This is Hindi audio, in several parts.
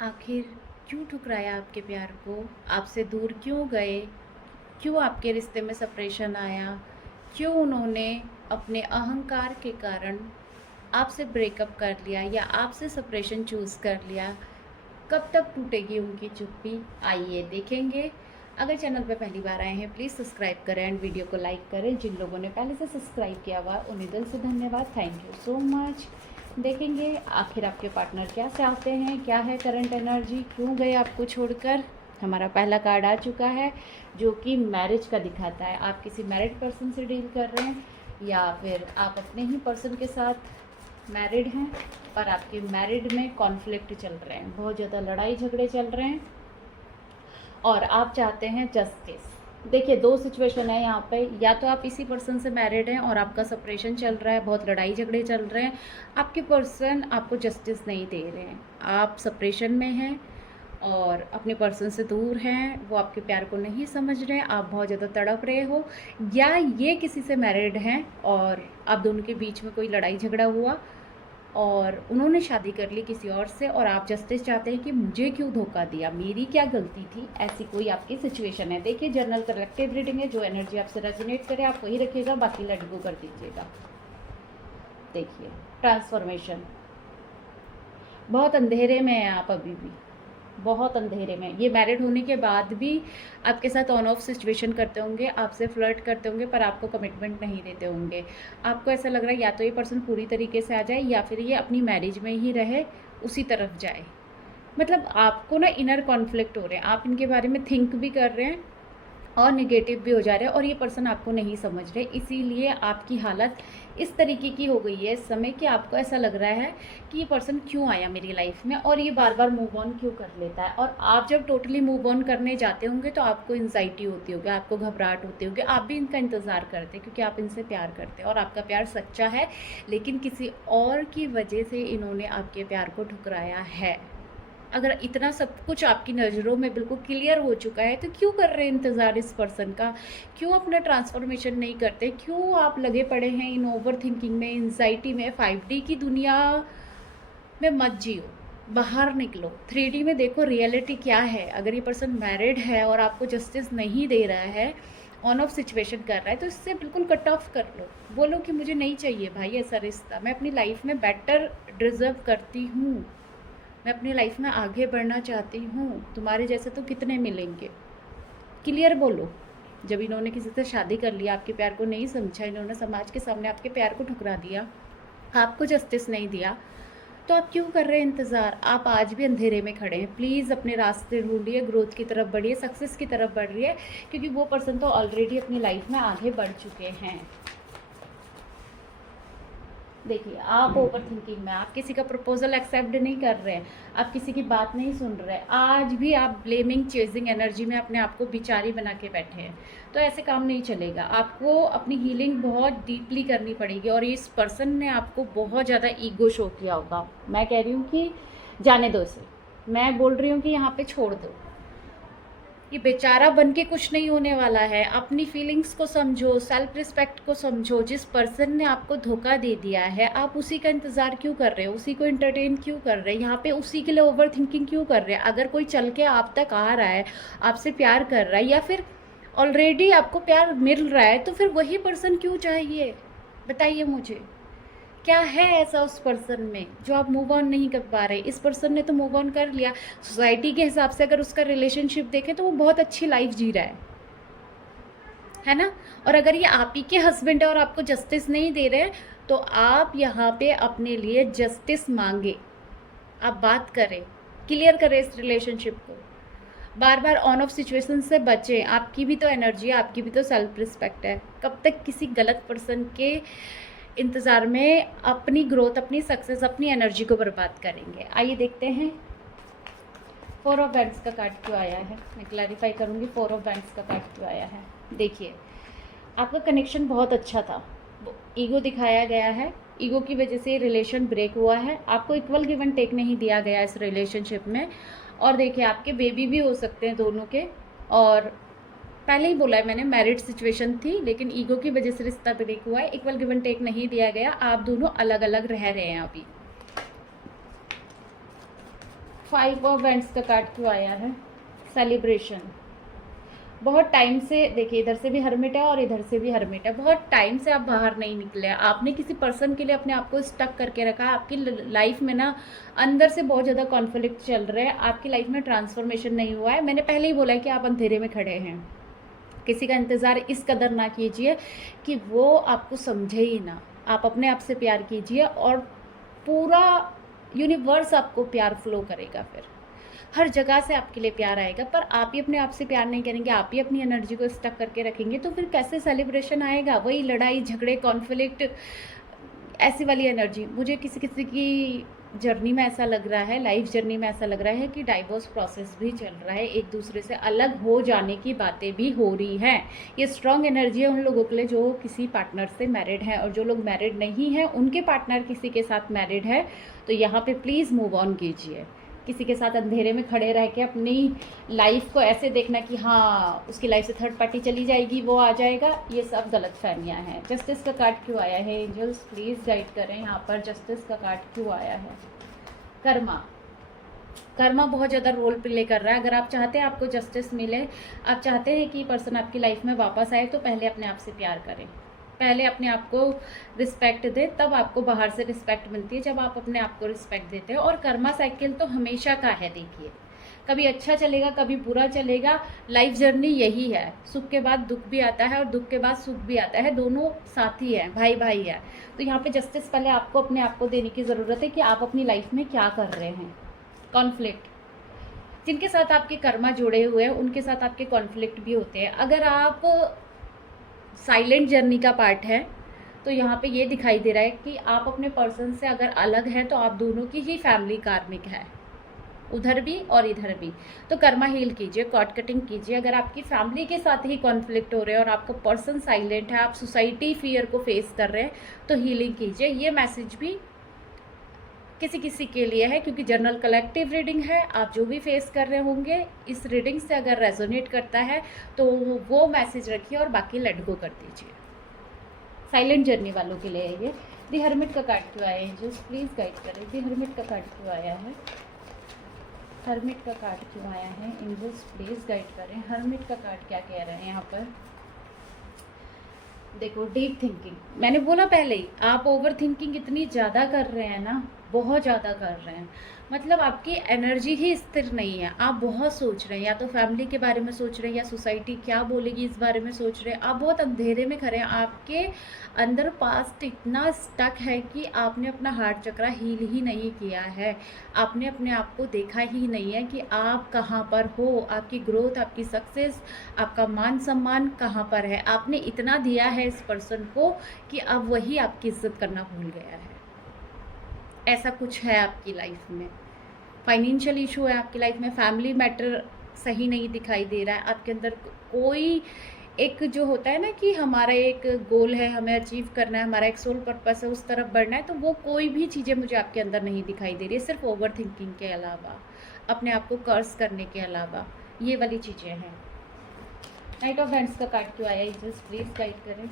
आखिर क्यों ठुकराया आपके प्यार को? आपसे दूर क्यों गए? क्यों आपके रिश्ते में सेपरेशन आया? क्यों उन्होंने अपने अहंकार के कारण आपसे ब्रेकअप कर लिया या आपसे सेपरेशन चूज़ कर लिया? कब तक टूटेगी उनकी चुप्पी? आइए देखेंगे। अगर चैनल पर पहली बार आए हैं प्लीज़ सब्सक्राइब करें एंड वीडियो को लाइक करें। जिन लोगों ने पहले से सब्सक्राइब किया हुआ उन्हें दिल से धन्यवाद, थैंक यू सो मच। देखेंगे आखिर आपके पार्टनर क्या चाहते हैं, क्या है करंट एनर्जी, क्यों गए आपको छोड़कर। हमारा पहला कार्ड आ चुका है जो कि मैरिज का दिखाता है। आप किसी मैरिड पर्सन से डील कर रहे हैं या फिर आप अपने ही पर्सन के साथ मैरिड हैं, पर आपके मैरिड में कॉन्फ्लिक्ट चल रहे हैं, बहुत ज़्यादा लड़ाई झगड़े चल रहे हैं और आप चाहते हैं जस्टिस। देखिए दो सिचुएशन है यहाँ पे, या तो आप इसी पर्सन से मैरिड हैं और आपका सेपरेशन चल रहा है, बहुत लड़ाई झगड़े चल रहे हैं, आपके पर्सन आपको जस्टिस नहीं दे रहे हैं, आप सेपरेशन में हैं और अपने पर्सन से दूर हैं, वो आपके प्यार को नहीं समझ रहे हैं, आप बहुत ज़्यादा तड़प रहे हो, या ये किसी से मैरिड हैं और आप दोनों के बीच में कोई लड़ाई झगड़ा हुआ और उन्होंने शादी कर ली किसी और से और आप जस्टिस चाहते हैं कि मुझे क्यों धोखा दिया, मेरी क्या गलती थी। ऐसी कोई आपकी सिचुएशन है। देखिए जनरल कलेक्टिव रीडिंग है, जो एनर्जी आपसे रेजोनेट करे आप वही रखिएगा, बाकी लेट गो कर दीजिएगा। देखिए ट्रांसफॉर्मेशन, बहुत अंधेरे में हैं आप अभी भी, बहुत अंधेरे में। ये मैरिड होने के बाद भी आपके साथ ऑन ऑफ सिचुएशन करते होंगे, आपसे फ्लर्ट करते होंगे, पर आपको कमिटमेंट नहीं देते होंगे। आपको ऐसा लग रहा है या तो ये पर्सन पूरी तरीके से आ जाए या फिर ये अपनी मैरिज में ही रहे, उसी तरफ जाए। मतलब आपको ना इनर कॉन्फ्लिक्ट हो रहे हैं, आप इनके बारे में थिंक भी कर रहे हैं और निगेटिव भी हो जा रहे हैं और ये पर्सन आपको नहीं समझ रहे, इसीलिए आपकी हालत इस तरीके की हो गई है इस समय कि आपको ऐसा लग रहा है कि ये पर्सन क्यों आया मेरी लाइफ में और ये बार बार मूव ऑन क्यों कर लेता है। और आप जब टोटली मूव ऑन करने जाते होंगे तो आपको एंजाइटी होती होगी, आपको घबराहट होती होगी, आप भी इनका इंतज़ार करते हैं क्योंकि आप इनसे प्यार करते हैं और आपका प्यार सच्चा है, लेकिन किसी और की वजह से इन्होंने आपके प्यार को ठुकराया है। अगर इतना सब कुछ आपकी नज़रों में बिल्कुल क्लियर हो चुका है तो क्यों कर रहे हैं इंतज़ार इस पर्सन का? क्यों अपना ट्रांसफॉर्मेशन नहीं करते? क्यों आप लगे पड़े हैं इन ओवर थिंकिंग में, एंजाइटी में? 5D की दुनिया में मत जियो, बाहर निकलो, 3D में देखो रियलिटी क्या है। अगर ये पर्सन मैरिड है और आपको जस्टिस नहीं दे रहा है, ऑन ऑफ सिचुएशन कर रहा है, तो इससे बिल्कुल कट ऑफ कर लो। बोलो कि मुझे नहीं चाहिए भाई ऐसा रिश्ता, मैं अपनी लाइफ में बेटर डिज़र्व करती हूँ, मैं अपनी लाइफ में आगे बढ़ना चाहती हूँ, तुम्हारे जैसे तो कितने मिलेंगे। क्लियर बोलो। जब इन्होंने किसी से शादी कर लिया, आपके प्यार को नहीं समझा, इन्होंने समाज के सामने आपके प्यार को ठुकरा दिया, आपको जस्टिस नहीं दिया, तो आप क्यों कर रहे हैं इंतज़ार? आप आज भी अंधेरे में खड़े हैं। प्लीज़ अपने रास्ते ढूंढिए, ग्रोथ की तरफ बढ़िए, सक्सेस की तरफ बढ़िए, क्योंकि वो पर्सन तो ऑलरेडी अपनी लाइफ में आगे बढ़ चुके हैं। देखिए आप ओवर थिंकिंग में, आप किसी का प्रपोजल एक्सेप्ट नहीं कर रहे हैं, आप किसी की बात नहीं सुन रहे, आज भी आप ब्लेमिंग चेजिंग एनर्जी में अपने आप को बिचारी बना के बैठे हैं। तो ऐसे काम नहीं चलेगा, आपको अपनी हीलिंग बहुत डीपली करनी पड़ेगी और इस पर्सन ने आपको बहुत ज़्यादा ईगो शो किया होगा। मैं कह रही हूँ कि जाने दो इसे, मैं बोल रही हूँ कि यहाँ पे छोड़ दो, ये बेचारा बन के कुछ नहीं होने वाला है। अपनी फीलिंग्स को समझो, सेल्फ रिस्पेक्ट को समझो। जिस पर्सन ने आपको धोखा दे दिया है, आप उसी का इंतज़ार क्यों कर रहे हो, उसी को इंटरटेन क्यों कर रहे हैं, यहाँ पे उसी के लिए ओवर थिंकिंग क्यों कर रहे हैं? अगर कोई चल के आप तक आ रहा है, आपसे प्यार कर रहा है या फिर ऑलरेडी आपको प्यार मिल रहा है, तो फिर वही पर्सन क्यों चाहिए? बताइए मुझे, क्या है ऐसा उस पर्सन में जो आप मूव ऑन नहीं कर पा रहे? इस पर्सन ने तो मूव ऑन कर लिया, सोसाइटी के हिसाब से अगर उसका रिलेशनशिप देखें तो वो बहुत अच्छी लाइफ जी रहा है ना? और अगर ये आप ही के हस्बैंड है और आपको जस्टिस नहीं दे रहे हैं, तो आप यहाँ पे अपने लिए जस्टिस मांगे, आप बात करें, क्लियर करें इस रिलेशनशिप को, बार बार ऑन ऑफ सिचुएशन से बचें। आपकी भी तो एनर्जी है, आपकी भी तो सेल्फ रिस्पेक्ट है। कब तक किसी गलत पर्सन के इंतज़ार में अपनी ग्रोथ, अपनी सक्सेस, अपनी एनर्जी को बर्बाद करेंगे? आइए देखते हैं 4 ऑफ बैंड्स का कार्ड क्यों आया है। मैं क्लैरिफाई करूँगी 4 ऑफ बैंड्स का कार्ड क्यों आया है। देखिए आपका कनेक्शन बहुत अच्छा था, ईगो दिखाया गया है, ईगो की वजह से रिलेशन ब्रेक हुआ है, आपको इक्वल गिव एंड टेक नहीं दिया गया इस रिलेशनशिप में। और देखिए आपके बेबी भी हो सकते हैं दोनों के, और पहले ही बोला है मैंने मैरिड सिचुएशन थी, लेकिन ईगो की वजह से रिश्ता ब्रेक हुआ है, इक्वल गिव एंड टेक नहीं दिया गया, आप दोनों अलग अलग रह रहे हैं अभी। फाइव ऑफ वैंड्स का कार्ड क्यों आया है? सेलिब्रेशन। बहुत टाइम से देखिए, इधर से भी हर्मिट है और इधर से भी हर्मिट है। बहुत टाइम से आप बाहर नहीं निकले, आपने किसी पर्सन के लिए अपने आप को स्टक करके रखा है। आपकी लाइफ में ना अंदर से बहुत ज़्यादा कॉन्फ्लिक्ट चल रहे हैं, आपकी लाइफ में ट्रांसफॉर्मेशन नहीं हुआ है। मैंने पहले ही बोला है कि आप अंधेरे में खड़े हैं। किसी का इंतज़ार इस कदर ना कीजिए कि वो आपको समझे ही ना। आप अपने आप से प्यार कीजिए और पूरा यूनिवर्स आपको प्यार फ्लो करेगा। फिर हर जगह से आपके लिए प्यार आएगा, पर आप ही अपने आप से प्यार नहीं करेंगे, आप ही अपनी एनर्जी को स्टक करके रखेंगे, तो फिर कैसे सेलिब्रेशन आएगा? वही लड़ाई झगड़े कॉन्फ्लिक्ट, ऐसी वाली एनर्जी। मुझे किसी किसी की जर्नी में ऐसा लग रहा है, लाइफ जर्नी में ऐसा लग रहा है कि डाइवोर्स प्रोसेस भी चल रहा है, एक दूसरे से अलग हो जाने की बातें भी हो रही हैं। ये स्ट्रॉन्ग एनर्जी है उन लोगों के लिए जो किसी पार्टनर से मैरिड हैं, और जो लोग मैरिड नहीं हैं उनके पार्टनर किसी के साथ मैरिड है, तो यहाँ पे प्लीज़ मूव ऑन कीजिए। किसी के साथ अंधेरे में खड़े रह के अपनी लाइफ को ऐसे देखना कि हाँ उसकी लाइफ से थर्ड पार्टी चली जाएगी, वो आ जाएगा, ये सब गलत फहमियाँ हैं। जस्टिस का कार्ड क्यों आया है? एंजल्स प्लीज़ गाइड करें यहाँ पर, जस्टिस का कार्ड क्यों आया है? कर्मा। कर्मा बहुत ज़्यादा रोल प्ले कर रहा है। अगर आप चाहते हैं आपको जस्टिस मिले, आप चाहते हैं कि पर्सन आपकी लाइफ में वापस आए, तो पहले अपने आप से प्यार करें, पहले अपने आप को रिस्पेक्ट दें, तब आपको बाहर से रिस्पेक्ट मिलती है, जब आप अपने आप को रिस्पेक्ट देते हैं। और कर्मा साइकिल तो हमेशा का है, देखिए कभी अच्छा चलेगा कभी बुरा चलेगा। लाइफ जर्नी यही है, सुख के बाद दुख भी आता है और दुख के बाद सुख भी आता है, दोनों साथी हैं, भाई भाई है। तो यहाँ पे जस्टिस पहले आपको अपने आप को देने की ज़रूरत है कि आप अपनी लाइफ में क्या कर रहे हैं। कॉन्फ्लिक्ट, जिनके साथ आपके कर्मा जुड़े हुए हैं उनके साथ आपके कॉन्फ्लिक्ट भी होते हैं। अगर आप साइलेंट जर्नी का पार्ट है, तो यहाँ पे ये दिखाई दे रहा है कि आप अपने पर्सन से अगर अलग हैं तो आप दोनों की ही फैमिली कार्मिक है, उधर भी और इधर भी। तो कर्मा हील कीजिए, कॉर्ड कटिंग कीजिए। अगर आपकी फैमिली के साथ ही कॉन्फ्लिक्ट हो रहे हैं और आपका पर्सन साइलेंट है, आप सोसाइटी फियर को फेस कर रहे हैं, तो हीलिंग कीजिए। ये मैसेज भी किसी किसी के लिए है, क्योंकि जनरल कलेक्टिव रीडिंग है। आप जो भी फेस कर रहे होंगे, इस रीडिंग से अगर रेजोनेट करता है तो वो मैसेज रखिए और बाकी लेट गो कर दीजिए। साइलेंट जर्नी वालों के लिए ये दी हर्मिट का कार्ड क्यों आया है? एंजल्स प्लीज़ गाइड करें, दी हर्मिट का कार्ड क्यों आया है? हर्मिट का कार्ड क्यों आया है? एंजल्स प्लीज़ गाइड करें, हर्मिट का कार्ड क्या कह रहे हैं यहाँ पर? देखो, डीप थिंकिंग, मैंने बोला पहले ही, आप ओवर थिंकिंग इतनी ज़्यादा कर रहे हैं ना, बहुत ज़्यादा कर रहे हैं। मतलब आपकी एनर्जी ही स्थिर नहीं है, आप बहुत सोच रहे हैं, या तो फैमिली के बारे में सोच रहे हैं या सोसाइटी क्या बोलेगी इस बारे में सोच रहे हैं। आप बहुत अंधेरे में खड़े हैं, आपके अंदर पास्ट इतना स्टक है कि आपने अपना हार्ट चक्रा हील ही नहीं किया है। आपने अपने आप को देखा ही नहीं है कि आप कहाँ पर हो, आपकी ग्रोथ, आपकी सक्सेस, आपका मान सम्मान कहाँ पर है। आपने इतना दिया है इस पर्सन को कि अब वही आपकी इज्जत करना भूल गया है। ऐसा कुछ है आपकी लाइफ में। फाइनेंशियल इशू है आपकी लाइफ में, फैमिली मैटर सही नहीं दिखाई दे रहा है। आपके अंदर कोई एक जो होता है ना कि हमारा एक गोल है, हमें अचीव करना है, हमारा एक सोल पर्पस है, उस तरफ बढ़ना है, तो वो कोई भी चीज़ें मुझे आपके अंदर नहीं दिखाई दे रही है। सिर्फ ओवर थिंकिंग के अलावा, अपने आप को कर्स करने के अलावा, ये वाली चीज़ें हैं। नाइट ऑफ हैंड्स का कार्ड क्यों आया? जस्ट प्लीज़ गाइड करें।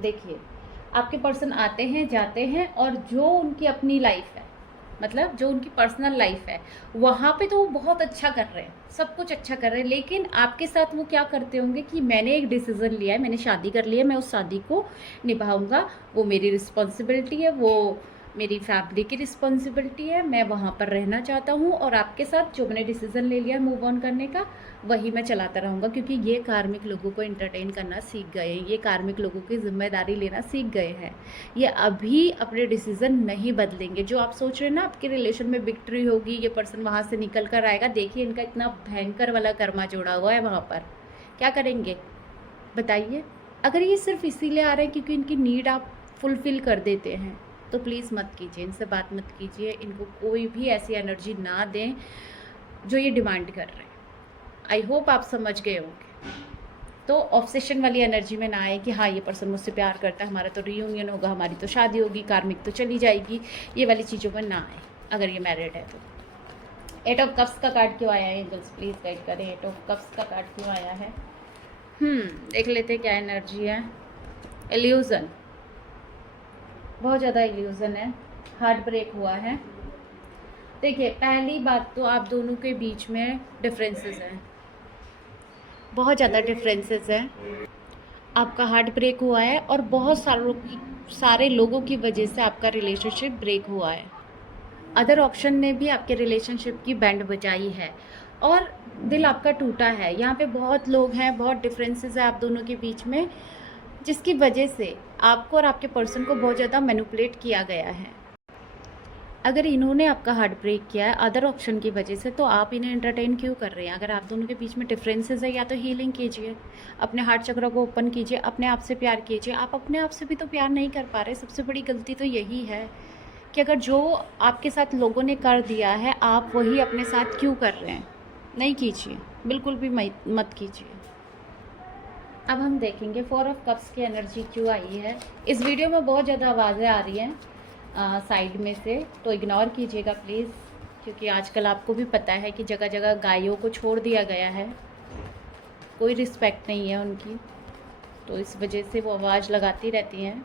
देखिए, आपके पर्सन आते हैं जाते हैं, और जो उनकी अपनी लाइफ है, मतलब जो उनकी पर्सनल लाइफ है, वहाँ पे तो वो बहुत अच्छा कर रहे हैं, सब कुछ अच्छा कर रहे हैं। लेकिन आपके साथ वो क्या करते होंगे कि मैंने एक डिसीज़न लिया है, मैंने शादी कर ली है, मैं उस शादी को निभाऊंगा, वो मेरी रिस्पॉन्सिबिलिटी है, वो मेरी फैमिली की रिस्पॉन्सिबिलिटी है, मैं वहाँ पर रहना चाहता हूँ, और आपके साथ जो मैंने डिसीज़न ले लिया मूव ऑन करने का, वही मैं चलाता रहूँगा। क्योंकि ये कार्मिक लोगों को एंटरटेन करना सीख गए हैं, ये कार्मिक लोगों की जिम्मेदारी लेना सीख गए हैं। ये अभी अपने डिसीज़न नहीं बदलेंगे। जो आप सोच रहे हैं ना आपके रिलेशन में विक्ट्री होगी, ये पर्सन वहाँ से निकल कर आएगा, देखिए इनका इतना भयंकर वाला कर्मा जोड़ा हुआ है वहाँ पर। क्या करेंगे बताइए? अगर ये सिर्फ इसीलिए आ रहे हैं क्योंकि इनकी नीड आप फुलफ़िल कर देते हैं, तो प्लीज़ मत कीजिए, इनसे बात मत कीजिए, इनको कोई भी ऐसी एनर्जी ना दें जो ये डिमांड कर रहे हैं। आई होप आप समझ गए होंगे। तो ऑब्सेशन वाली एनर्जी में ना आए कि हाँ ये पर्सन मुझसे प्यार करता है, हमारा तो रीयूनियन होगा, हमारी तो शादी होगी, कार्मिक तो चली जाएगी, ये वाली चीज़ों में ना आए अगर ये मैरिड है तो। एट ऑफ कप्स का कार्ड क्यों आया है? एंजल्स प्लीज़ गाइड करें, एट ऑफ कप्स का कार्ड क्यों आया है? देख लेते क्या एनर्जी है। इल्यूज़न, बहुत ज़्यादा इल्यूज़न है। हार्ट ब्रेक हुआ है। देखिए, पहली बात तो आप दोनों के बीच में डिफरेंसेस हैं, बहुत ज़्यादा डिफरेंसेस हैं। आपका हार्ट ब्रेक हुआ है और बहुत सारे लोगों की वजह से आपका रिलेशनशिप ब्रेक हुआ है। अदर ऑप्शन ने भी आपके रिलेशनशिप की बैंड बजाई है और दिल आपका टूटा है। यहाँ पे बहुत लोग हैं, बहुत डिफरेंसेस है आप दोनों के बीच में, जिसकी वजह से आपको और आपके पर्सन को बहुत ज़्यादा मैनिपुलेट किया गया है। अगर इन्होंने आपका हार्ट ब्रेक किया है अदर ऑप्शन की वजह से, तो आप इन्हें एंटरटेन क्यों कर रहे हैं? अगर आप दोनों के बीच में डिफरेंसेस है, या तो हीलिंग कीजिए, अपने हार्ट चक्र को ओपन कीजिए, अपने आप से प्यार कीजिए। आप अपने आप से भी तो प्यार नहीं कर पा रहे। सबसे बड़ी गलती तो यही है कि अगर जो आपके साथ लोगों ने कर दिया है, आप वही अपने साथ क्यों कर रहे हैं? नहीं कीजिए, बिल्कुल भी मत कीजिए। अब हम देखेंगे 4 ऑफ कप्स की एनर्जी क्यों आई है। इस वीडियो में बहुत ज़्यादा आवाज़ें आ रही हैं साइड में से, तो इग्नोर कीजिएगा प्लीज़, क्योंकि आजकल आपको भी पता है कि जगह जगह गायों को छोड़ दिया गया है, कोई रिस्पेक्ट नहीं है उनकी, तो इस वजह से वो आवाज़ लगाती रहती हैं।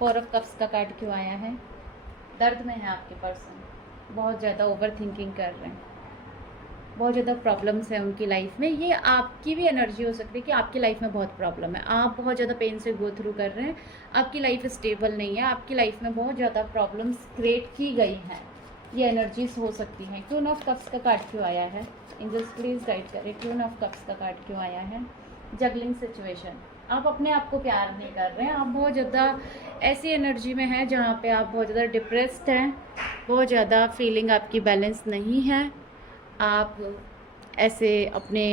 4 ऑफ कप्स का कार्ड क्यों आया है? दर्द में है आपके पर्सन, बहुत ज़्यादा ओवर थिंकिंग कर रहे हैं, बहुत ज़्यादा प्रॉब्लम्स हैं उनकी लाइफ में। ये आपकी भी एनर्जी हो सकती है कि आपकी लाइफ में बहुत प्रॉब्लम है, आप बहुत ज़्यादा पेन से गो थ्रू कर रहे हैं, आपकी लाइफ स्टेबल नहीं है, आपकी लाइफ में बहुत ज़्यादा प्रॉब्लम्स क्रिएट की गई हैं। ये एनर्जीज हो सकती हैं। क्वीन ऑफ कप्स का कार्ड क्यों आया है? एंजल्स प्लीज़ गाइड करें, क्वीन ऑफ कप्स का कार्ड क्यों आया है? जगलिंग सिचुएशन, आप अपने आप को प्यार नहीं कर रहे हैं, आप बहुत ज़्यादा ऐसी एनर्जी में हैं जहाँ पे आप बहुत ज़्यादा डिप्रेस्ड हैं, बहुत ज़्यादा फीलिंग आपकी बैलेंस नहीं है, आप ऐसे अपने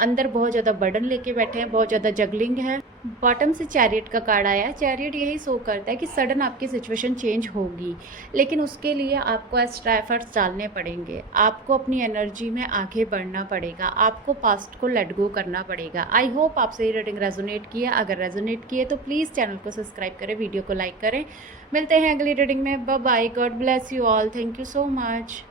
अंदर बहुत ज़्यादा बर्डन लेके बैठे हैं, बहुत ज़्यादा जगलिंग है। बॉटम से चैरियट का कार्ड आया है। चैरियट यही शो करता है कि सडन आपकी सिचुएशन चेंज होगी, लेकिन उसके लिए आपको एक्स्ट्रा एफर्ट्स डालने पड़ेंगे, आपको अपनी एनर्जी में आगे बढ़ना पड़ेगा, आपको पास्ट को लेट गो करना पड़ेगा। आई होप आपसे ये रीडिंग रेजोनेट की है। अगर रेजोनेट की है तो प्लीज़ चैनल को सब्सक्राइब करें, वीडियो को लाइक करें। मिलते हैं अगली रीडिंग में। Bye bye, god bless you all, thank you so much.